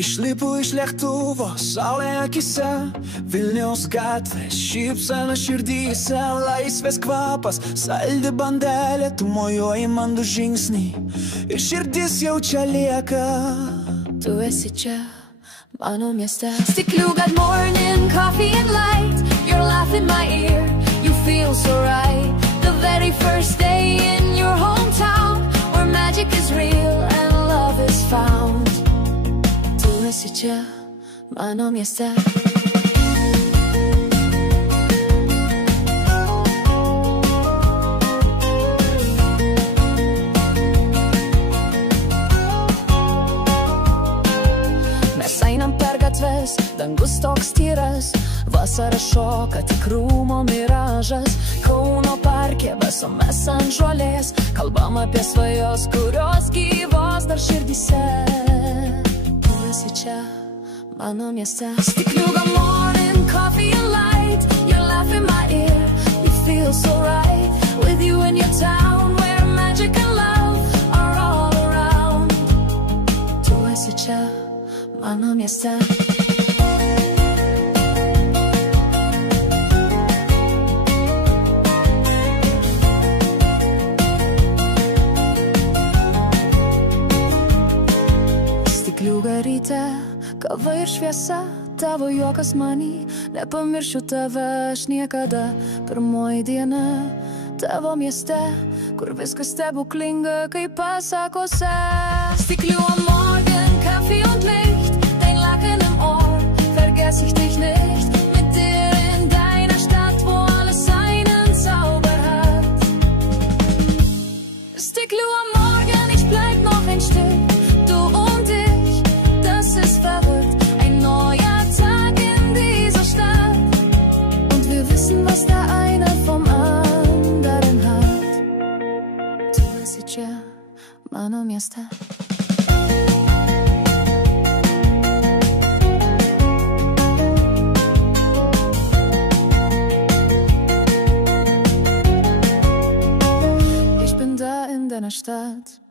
Išlipu iš lėktuvo, saulė akise, Vilniaus gatvės, šypsena širdyse, laisvės kvapas, saldi bandelė, tu mojuoji man 2 žingsniai ir širdis jau čia lieka. Tu esi čia, mano mieste. Stiklių good morning, coffee and light, your laugh in my ear, you feel so right. The very first day in your hometown, where magic is real and love is found. Tu esi čia, mano mieste. Mes einam per gatves, dangus toks tyras, vasara šoka, tik rūmo miražas. Kauno parke besomės ant žolės, kalbam apie svajos, kurios gyvos dar širdyse. Tu esi čia, mano mieste. Stiklių good morning, coffee and light, your laugh in my ear, you feel so right. With you in your town, where magic and love are all around. Tu esi čia, mano mieste. Stikliuga ryte, kava ir šviesa, tavo juokas manį, nepamiršiu tave aš niekada. Pirmoji diena tavo mieste, kur viskas stebuklinga kaip pasakose. Stiklių am Morgen, Kaffee und Licht, dein Lachen im Ohr, vergess ich dich nicht. Mit dir in deiner Stadt, wo alles einen Zauber hat. Stiklių am Morgen, ich bleib noch ein Stück, du und ich, das ist verrückt. Ein neuer Tag in dieser Stadt, und wir wissen, was der eine vom anderen hat. Tu esi čia, mano mieste. Ich bin da in deiner Stadt.